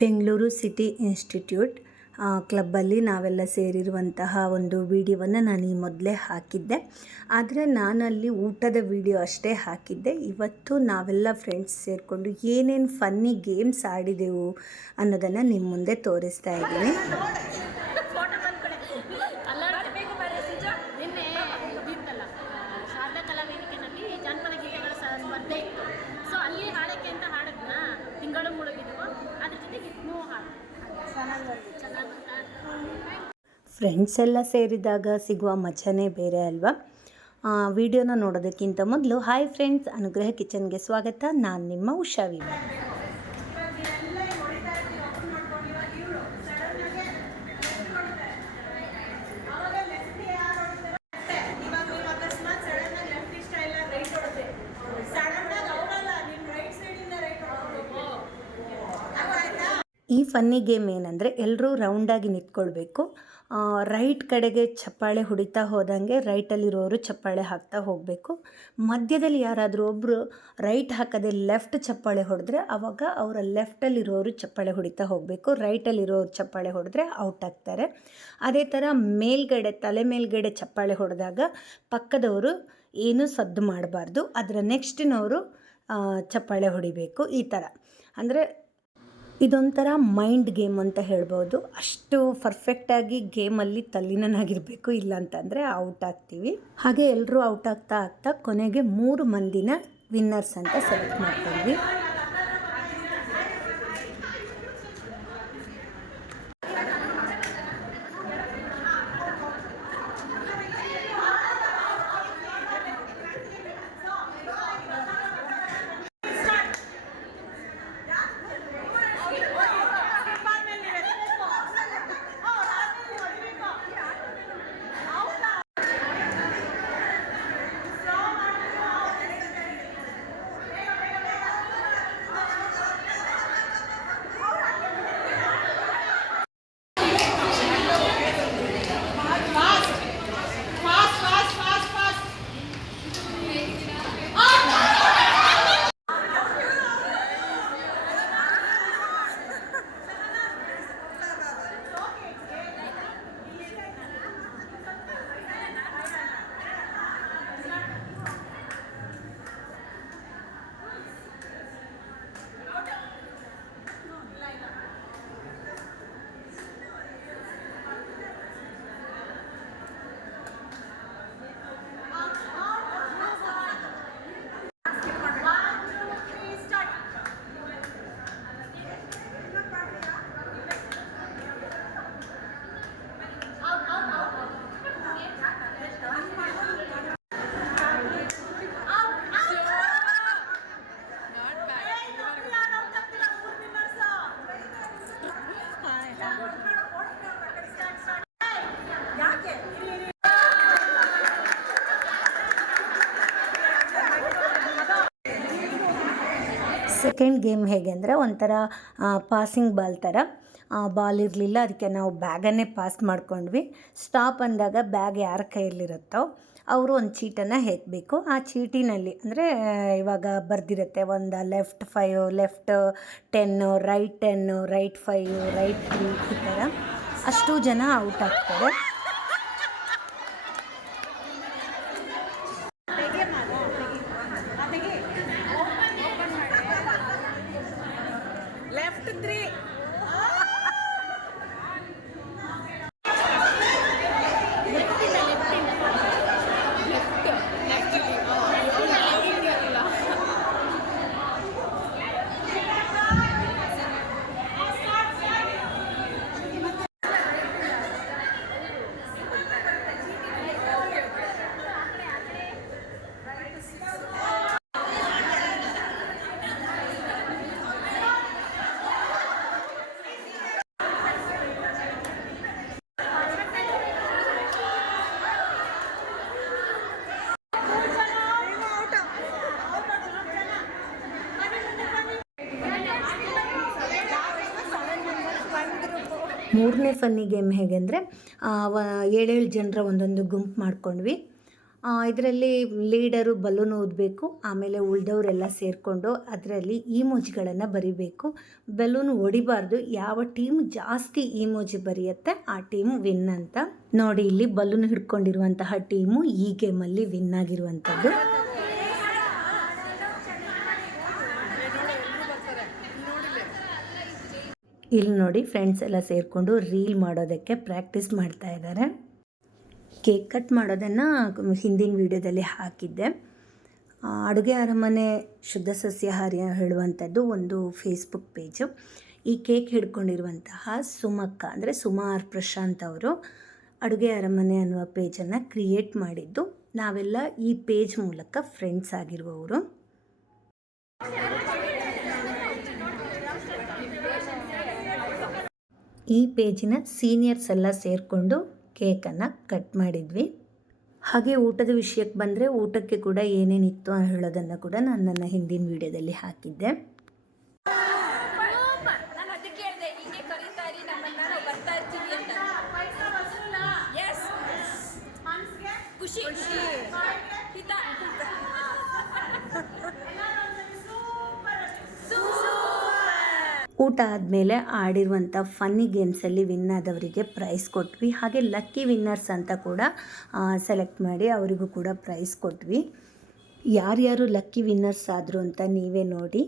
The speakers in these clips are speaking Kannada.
ಬೆಂಗಳೂರು ಸಿಟಿ ಇನ್ಸ್ಟಿಟ್ಯೂಟ್ ಕ್ಲಬ್ಬಲ್ಲಿ ನಾವೆಲ್ಲ ಸೇರಿರುವಂತಹ ಒಂದು ವಿಡಿಯೋವನ್ನು ನಾನು ಈ ಮೊದಲೇ ಹಾಕಿದ್ದೆ. ಆದರೆ ನಾನಲ್ಲಿ ಊಟದ ವಿಡಿಯೋ ಅಷ್ಟೇ ಹಾಕಿದ್ದೆ. ಇವತ್ತು ನಾವೆಲ್ಲ ಫ್ರೆಂಡ್ಸ್ ಸೇರಿಕೊಂಡು ಏನೇನು ಫನ್ನಿ ಗೇಮ್ಸ್ ಆಡಿದೆವು ಅನ್ನೋದನ್ನು ನಿಮ್ಮ ಮುಂದೆ ತೋರಿಸ್ತಾ ಇದ್ದೀನಿ. ಫ್ರೆಂಡ್ಸ್ ಎಲ್ಲ ಸೇರಿದಾಗ ಸಿಗುವ ಮಜಾನೇ ಬೇರೆ ಅಲ್ವಾ. ವಿಡಿಯೋನ ನೋಡೋದಕ್ಕಿಂತ ಮೊದಲು ಹಾಯ್ ಫ್ರೆಂಡ್ಸ್, ಅನುಗ್ರಹ ಕಿಚನ್ಗೆ ಸ್ವಾಗತ. ನಾನು ನಿಮ್ಮ ಉಷಾ ವಿವ. ಈ ಫನ್ನಿ ಗೇಮ್ ಏನಂದರೆ ಎಲ್ಲರೂ ರೌಂಡಾಗಿ ನಿಂತ್ಕೊಳ್ಬೇಕು. ರೈಟ್ ಕಡೆಗೆ ಚಪ್ಪಾಳೆ ಹೊಡಿತಾ ಹೋದಂಗೆ ರೈಟಲ್ಲಿರೋರು ಚಪ್ಪಾಳೆ ಹಾಕ್ತಾ ಹೋಗಬೇಕು. ಮಧ್ಯದಲ್ಲಿ ಯಾರಾದರೂ ಒಬ್ಬರು ರೈಟ್ ಹಾಕದೆ ಲೆಫ್ಟ್ ಚಪ್ಪಾಳೆ ಹೊಡೆದ್ರೆ ಆವಾಗ ಅವರ ಲೆಫ್ಟಲ್ಲಿರೋರು ಚಪ್ಪಾಳೆ ಹೊಡಿತಾ ಹೋಗಬೇಕು. ರೈಟಲ್ಲಿರೋರು ಚಪ್ಪಾಳೆ ಹೊಡೆದ್ರೆ ಔಟ್ ಆಗ್ತಾರೆ. ಅದೇ ಥರ ಮೇಲ್ಗಡೆ ತಲೆ ಮೇಲ್ಗಡೆ ಚಪ್ಪಾಳೆ ಹೊಡೆದಾಗ ಪಕ್ಕದವರು ಏನೂ ಸದ್ದು ಮಾಡಬಾರ್ದು. ಅದರ ನೆಕ್ಸ್ಟಿನವರು ಚಪ್ಪಾಳೆ ಹೊಡಿಬೇಕು. ಈ ಥರ ಅಂದರೆ ಇದೊಂಥರ ಮೈಂಡ್ ಗೇಮ್ ಅಂತ ಹೇಳ್ಬೋದು. ಅಷ್ಟು ಪರ್ಫೆಕ್ಟಾಗಿ ಗೇಮಲ್ಲಿ ತಲ್ಲೀನನಾಗಿರಬೇಕು, ಇಲ್ಲ ಅಂತಂದರೆ ಔಟ್ ಆಗ್ತೀವಿ. ಹಾಗೆ ಎಲ್ಲರೂ ಔಟ್ ಆಗ್ತಾ ಆಗ್ತಾ ಕೊನೆಗೆ 3 ಮಂದಿನ ವಿನ್ನರ್ಸ್ ಅಂತ ಸೆಲೆಕ್ಟ್ ಮಾಡ್ತೀವಿ. ಸೆಕೆಂಡ್ ಗೇಮ್ ಹೇಗೆ ಅಂದರೆ ಒಂಥರ ಪಾಸಿಂಗ್ ಬಾಲ್ ಥರ. ಬಾಲ್ ಇರಲಿಲ್ಲ, ಅದಕ್ಕೆ ನಾವು ಬ್ಯಾಗನ್ನೇ ಪಾಸ್ ಮಾಡ್ಕೊಂಡ್ವಿ. ಸ್ಟಾಪ್ ಅಂದಾಗ ಬ್ಯಾಗ್ ಯಾರ ಕೈಯಲ್ಲಿರುತ್ತೋ ಅವರು ಒಂದು ಚೀಟನ್ನು ಹೇಕಬೇಕು. ಆ ಚೀಟಿನಲ್ಲಿ ಅಂದರೆ ಇವಾಗ ಬರೆದಿರುತ್ತೆ ಒಂದು left 5, left 10, right 10, right 5, right 3, ಈ ಥರ ಅಷ್ಟು ಜನ ಔಟ್ ಆಗ್ತಾರೆ. ಮೂರನೇ ಫನ್ನಿ ಗೇಮ್ ಹೇಗೆ ಅಂದರೆ 7 ಜನರ ಒಂದೊಂದು ಗುಂಪು ಮಾಡ್ಕೊಂಡ್ವಿ. ಇದರಲ್ಲಿ ಲೀಡರು ಬಲೂನ್ ಊದಬೇಕು, ಆಮೇಲೆ ಉಳಿದವರೆಲ್ಲ ಸೇರಿಕೊಂಡು ಅದರಲ್ಲಿ ಈಮೋಜಿಗಳನ್ನು ಬರಿಬೇಕು. ಬಲೂನ್ ಹೊಡಿಬಾರ್ದು. ಯಾವ ಟೀಮ್ ಜಾಸ್ತಿ ಈಮೋಜಿ ಬರೆಯುತ್ತೆ ಆ ಟೀಮ್ ವಿನ್ ಅಂತ. ನೋಡಿ, ಇಲ್ಲಿ ಬಲೂನ್ ಹಿಡ್ಕೊಂಡಿರುವಂತಹ ಟೀಮು ಈ ಗೇಮಲ್ಲಿ ವಿನ್ ಆಗಿರುವಂಥದ್ದು. ಇಲ್ಲಿ ನೋಡಿ, ಫ್ರೆಂಡ್ಸ್ ಎಲ್ಲ ಸೇರಿಕೊಂಡು ರೀಲ್ ಮಾಡೋದಕ್ಕೆ ಪ್ರಾಕ್ಟೀಸ್ ಮಾಡ್ತಾ ಇದ್ದಾರೆ. ಕೇಕ್ ಕಟ್ ಮಾಡೋದನ್ನು ಹಿಂದಿನ ವಿಡಿಯೋದಲ್ಲಿ ಹಾಕಿದ್ದೆ. ಅಡುಗೆ ಅರಮನೆ ಶುದ್ಧ ಸಸ್ಯಾಹಾರಿ ಹೇಳುವಂಥದ್ದು ಒಂದು ಫೇಸ್ಬುಕ್ ಪೇಜು. ಈ ಕೇಕ್ ಹಿಡ್ಕೊಂಡಿರುವಂತಹ ಸುಮಕ್ಕ ಅಂದರೆ ಸುಮಾ ಆರ್ ಪ್ರಶಾಂತ್ ಅವರು ಅಡುಗೆ ಅರಮನೆ ಅನ್ನುವ ಪೇಜನ್ನು ಕ್ರಿಯೇಟ್ ಮಾಡಿದ್ದು. ನಾವೆಲ್ಲ ಈ ಪೇಜ್ ಮೂಲಕ ಫ್ರೆಂಡ್ಸ್ ಆಗಿರುವವರು. ಈ ಪೇಜಿನ ಸೀನಿಯರ್ಸ್ ಎಲ್ಲ ಸೇರಿಕೊಂಡು ಕೇಕನ್ನು ಕಟ್ ಮಾಡಿದ್ವಿ. ಹಾಗೆ ಊಟದ ವಿಷಯಕ್ಕೆ ಬಂದರೆ ಊಟಕ್ಕೆ ಕೂಡ ಏನೇನಿತ್ತು ಹೇಳೋದನ್ನು ಕೂಡ ನಾನು ನನ್ನ ಹಿಂದಿನ ವಿಡಿಯೋದಲ್ಲಿ ಹಾಕಿದ್ದೆ. ಊಟ ಆದಮೇಲೆ ಆಡಿರುವಂಥ ಫನ್ನಿ ಗೇಮ್ಸಲ್ಲಿ ವಿನ್ ಆದವರಿಗೆ ಪ್ರೈಸ್ ಕೊಟ್ವಿ. ಹಾಗೆ ಲಕ್ಕಿ ವಿನ್ನರ್ಸ್ ಅಂತ ಕೂಡ ಸೆಲೆಕ್ಟ್ ಮಾಡಿ ಅವರಿಗೂ ಕೂಡ ಪ್ರೈಸ್ ಕೊಟ್ವಿ. ಯಾರ್ಯಾರು ಲಕ್ಕಿ ವಿನ್ನರ್ಸ್ ಆದರು ಅಂತ ನೀವೇ ನೋಡಿ.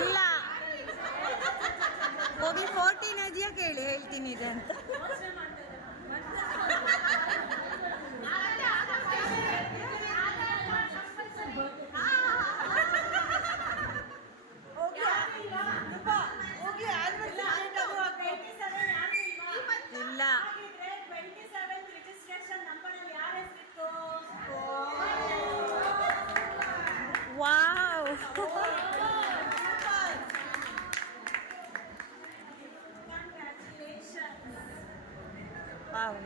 ಇಲ್ಲ ಹೋಗಿ 14 ಅಜಿಯ ಕೇಳಿ ಹೇಳ್ತೀನಿ ಇದೆ ಅಂತ. ಇಲ್ಲ ವಾವ್ ವಾವ್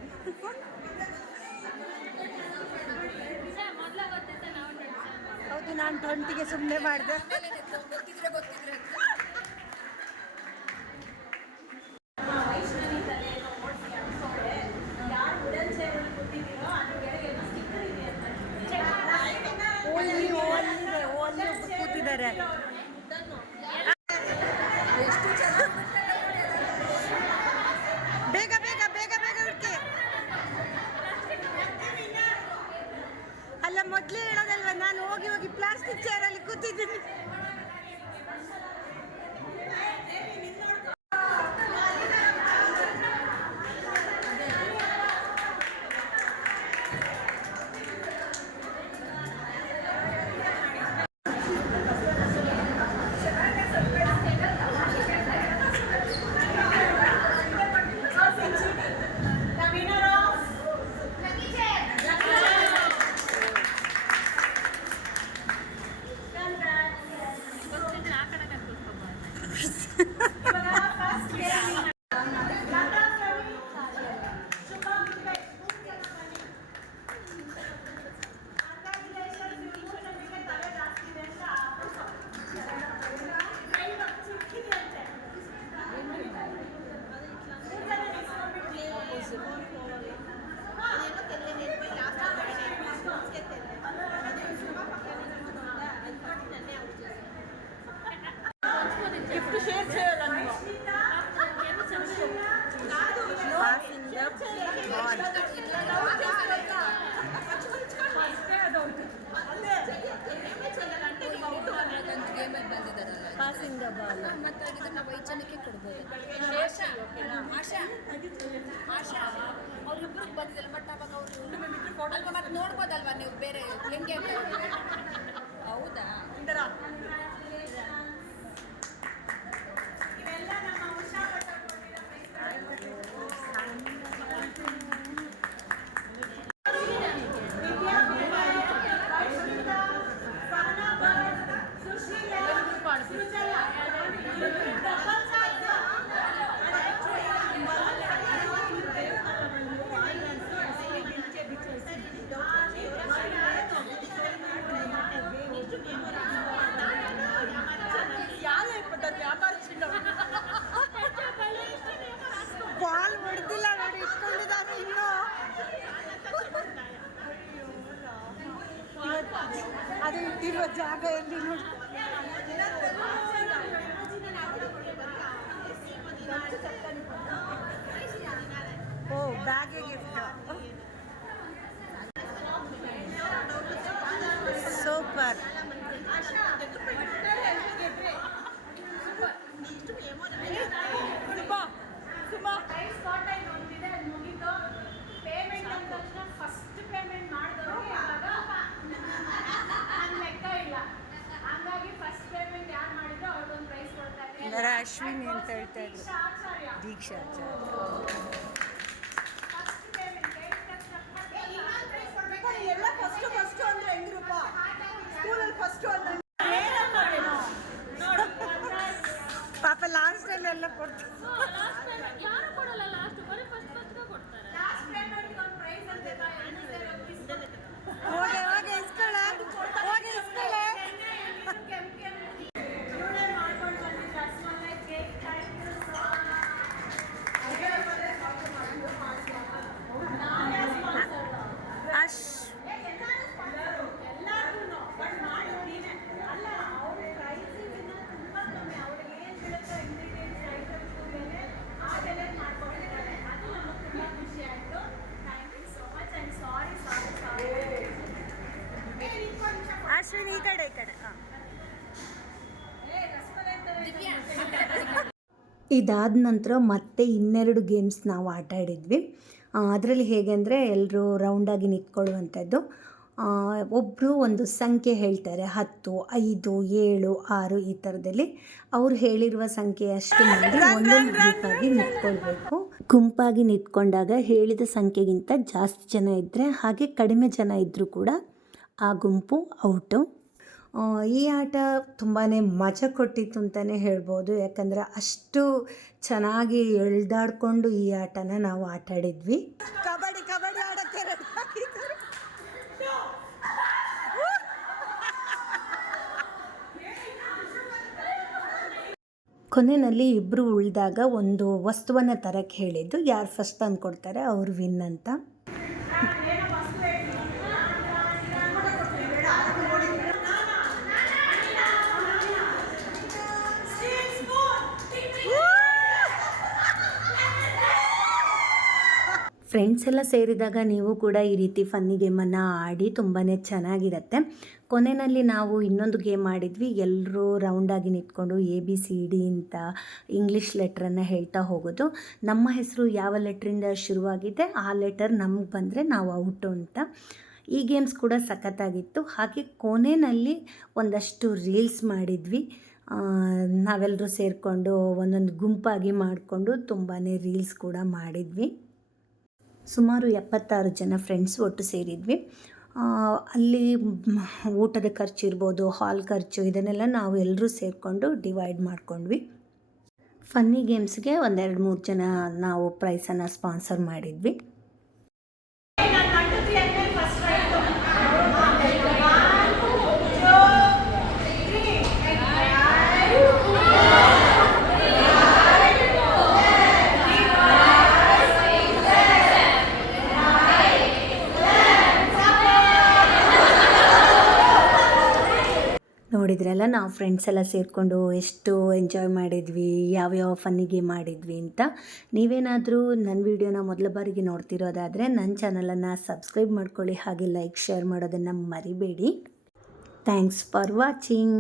ಹೌದು, ನಾನು 20ಗೆ ಸುಮ್ಮನೆ ಮಾಡಿದೆ. ಕೂತಿದ್ದಾರೆ. ಬೇಗ ಬೇಗ ಬೇಗ ಬೇಗ ಹುಡುಕಿ. ಅಲ್ಲ, ಮೊದಲೇ ಹೇಳೋದಲ್ವ, ನಾನು ಹೋಗಿ ಹೋಗಿ ಪ್ಲಾಸ್ಟಿಕ್ ಚೇರಲ್ಲಿ ಕೂತಿದ್ದೀನಿ. Passing the ball. ಮತ್ತಾಗಿದ್ರೆ ನಾವು 5 ಜನಕ್ಕೆ ಕೊಡ್ಬೋದು. ಅವ್ರಿಬ್ರಿಗೆ ಬಂದಿದ್ದಲ್ಲ ಬಟ್ ಅವಾಗ ಅವರು ಅಲ್ವಾ ಮತ್ತೆ ನೋಡ್ಬೋದಲ್ವಾ ನೀವು ಬೇರೆ ಹೆಂಗೆ ಅಂತ. ಹೌದಾ ಬಾಲ್ ಹೊಡೆದಿಲ್ಲ ನೋಡಿ, ಇಟ್ಕೊಂಡಿದ್ದಾರೆ ಇನ್ನು. ಅದು ಇಟ್ಟಿರುವ ಜಾಗ ಎಲ್ಲಿ ನೋಡಿ. ಓ ಬ್ಯಾಗೆ ಗಿಫ್ಟ್. ಸೂಪರ್. ಫಸ್ಟ್ ಪೇಮೆಂಟ್ ಮಾಡಿದವರು ಲೆಕ್ಕ ಇಲ್ಲ, ಹಂಗಾಗಿ ಫಸ್ಟ್ ಪೇಮೆಂಟ್ ಯಾರು ಮಾಡಿದ್ರು ಅವ್ರಿಗೊಂದು ಪ್ರೈಸ್ ಕೊಡ್ತಾರೆ. ಅಶ್ವಿನಿ ಅಂತ ಹೇಳ್ತಾ ಇದ್ರು. ದೀಕ್ಷಾ ಆಚಾರ್ಯ. ಎಲ್ಲ ಫಸ್ಟ್ ಅಂದ್ರೆ ಹೆಂಗ್ರೂಪ ಸ್ಕೂಲಲ್ಲಿ ಫಸ್ಟ್ ಅಂದ್ರೆ ಪಾಪ ಲಾಸ್ಟ್ ಟೈಮ್ ಎಲ್ಲ ಕೊಡ್ತಾರೆ. ಯಾರು ಕೊಡಲ್ಲ, ಲಾಸ್ಟ್ ಬರೀ ಫಸ್ಟ್ ಕೊಡ್ತಾರೆ. ಲಾಸ್ಟ್ ಪೇಮೆಂಟ್ ಒಂದು ಪ್ರೈಸ್ ಅಂತ ಹೋಗಿ ಇಸ್ಕೊಳ್ಳ ಮಾಡ್ಕೊಂಡು ಬಂದಿದ್ದು ಅಷ್ಟೊಂದೇ ಕೇಕ್ ಅಶ್ವಿನಿ ಈ ಕಡೆ ಇದಾದ ನಂತರ ಮತ್ತೆ ಇನ್ನೆರಡು ಗೇಮ್ಸ್ ನಾವು ಆಟ ಆಡಿದ್ವಿ. ಅದರಲ್ಲಿ ಹೇಗೆ ಅಂದರೆ ಎಲ್ಲರೂ ರೌಂಡಾಗಿ ನಿಂತ್ಕೊಳ್ಳುವಂಥದ್ದು. ಒಬ್ಬರು ಒಂದು ಸಂಖ್ಯೆ ಹೇಳ್ತಾರೆ, 10, 5, 7, 6 ಈ ಥರದಲ್ಲಿ ಅವ್ರು ಹೇಳಿರುವ ಸಂಖ್ಯೆ ಅಷ್ಟು ಮಾಡಿ ಒಂದೊಂದು ಗ್ರೂಪಾಗಿ ನಿಂತ್ಕೊಳ್ಬೇಕು. ಗುಂಪಾಗಿ ನಿಂತ್ಕೊಂಡಾಗ ಹೇಳಿದ ಸಂಖ್ಯೆಗಿಂತ ಜಾಸ್ತಿ ಜನ ಇದ್ದರೆ ಹಾಗೆ ಕಡಿಮೆ ಜನ ಇದ್ದರೂ ಕೂಡ ಆ ಗುಂಪು ಔಟು. ಈ ಆಟ ತುಂಬಾ ಮಜಾ ಕೊಟ್ಟಿತ್ತು ಅಂತಲೇ ಹೇಳ್ಬೋದು. ಯಾಕಂದರೆ ಅಷ್ಟು ಚೆನ್ನಾಗಿ ಎಳ್ದಾಡಿಕೊಂಡು ಈ ಆಟನ ನಾವು ಆಟ ಆಡಿದ್ವಿ. ಕಬಡ್ಡಿ ಆಡಕ್ಕೆ ರೆಡಿ ಆಗಿದ್ದಾರೆ. ಕೊನೆಯಲ್ಲಿ ಇಬ್ಬರು ಉಳಿದಾಗ ಒಂದು ವಸ್ತುವನ್ನು ತರಕ್ಕೆ ಹೇಳಿದ್ದು, ಯಾರು ಫಸ್ಟ್ ತಂದು ಕೊಡ್ತಾರೆ ಅವ್ರು ವಿನ್ ಅಂತ. ಫ್ರೆಂಡ್ಸ್ ಎಲ್ಲ ಸೇರಿದಾಗ ನೀವು ಕೂಡ ಈ ರೀತಿ ಫನ್ನಿ ಗೇಮನ್ನು ಆಡಿ ತುಂಬಾ ಚೆನ್ನಾಗಿರುತ್ತೆ. ಕೊನೆಯಲ್ಲಿ ನಾವು ಇನ್ನೊಂದು ಗೇಮ್ ಆಡಿದ್ವಿ. ಎಲ್ಲರೂ ರೌಂಡಾಗಿ ನಿಂತ್ಕೊಂಡು ABCD ಅಂತ ಇಂಗ್ಲೀಷ್ ಲೆಟ್ರನ್ನು ಹೇಳ್ತಾ ಹೋಗೋದು. ನಮ್ಮ ಹೆಸರು ಯಾವ ಲೆಟ್ರಿಂದ ಶುರುವಾಗಿದೆ ಆ ಲೆಟರ್ ನಮಗೆ ಬಂದರೆ ನಾವು ಔಟು ಅಂತ. ಈ ಗೇಮ್ಸ್ ಕೂಡ ಸಖತ್ತಾಗಿತ್ತು. ಹಾಗೆ ಕೊನೆಯಲ್ಲಿ ಒಂದಷ್ಟು ರೀಲ್ಸ್ ಮಾಡಿದ್ವಿ. ನಾವೆಲ್ಲರೂ ಸೇರಿಕೊಂಡು ಒಂದೊಂದು ಗುಂಪಾಗಿ ಮಾಡಿಕೊಂಡು ತುಂಬಾ ರೀಲ್ಸ್ ಕೂಡ ಮಾಡಿದ್ವಿ. ಸುಮಾರು 76 ಜನ ಫ್ರೆಂಡ್ಸ್ ಒಟ್ಟು ಸೇರಿದ್ವಿ. ಅಲ್ಲಿ ಊಟದ ಖರ್ಚು ಇರ್ಬೋದು, ಹಾಲ್ ಖರ್ಚು, ಇದನ್ನೆಲ್ಲ ನಾವು ಎಲ್ಲರೂ ಸೇರಿಕೊಂಡು ಡಿವೈಡ್ ಮಾಡ್ಕೊಂಡ್ವಿ. ಫನ್ನಿ ಗೇಮ್ಸ್ಗೆ 1-2-3 ಜನ ನಾವು ಪ್ರೈಸನ್ನು ಸ್ಪಾನ್ಸರ್ ಮಾಡಿದ್ವಿ. ನೋಡಿದ್ರಲ್ಲ, ನಾವು ಫ್ರೆಂಡ್ಸ್ ಎಲ್ಲ ಸೇರಿಕೊಂಡು ಎಷ್ಟು ಎಂಜಾಯ್ ಮಾಡಿದ್ವಿ, ಯಾವ್ಯಾವ ಫನ್ನಿ ಗೇಮ್ ಮಾಡಿದ್ವಿ ಅಂತ. ನೀವೇನಾದರೂ ನನ್ನ ವಿಡಿಯೋನ ಮೊದಲ ಬಾರಿಗೆ ನೋಡ್ತಿರೋದಾದರೆ ನನ್ನ ಚಾನಲನ್ನು ಸಬ್ಸ್ಕ್ರೈಬ್ ಮಾಡ್ಕೊಳ್ಳಿ, ಹಾಗೆ ಲೈಕ್ ಶೇರ್ ಮಾಡೋದನ್ನು ಮರಿಬೇಡಿ. Thanks for watching.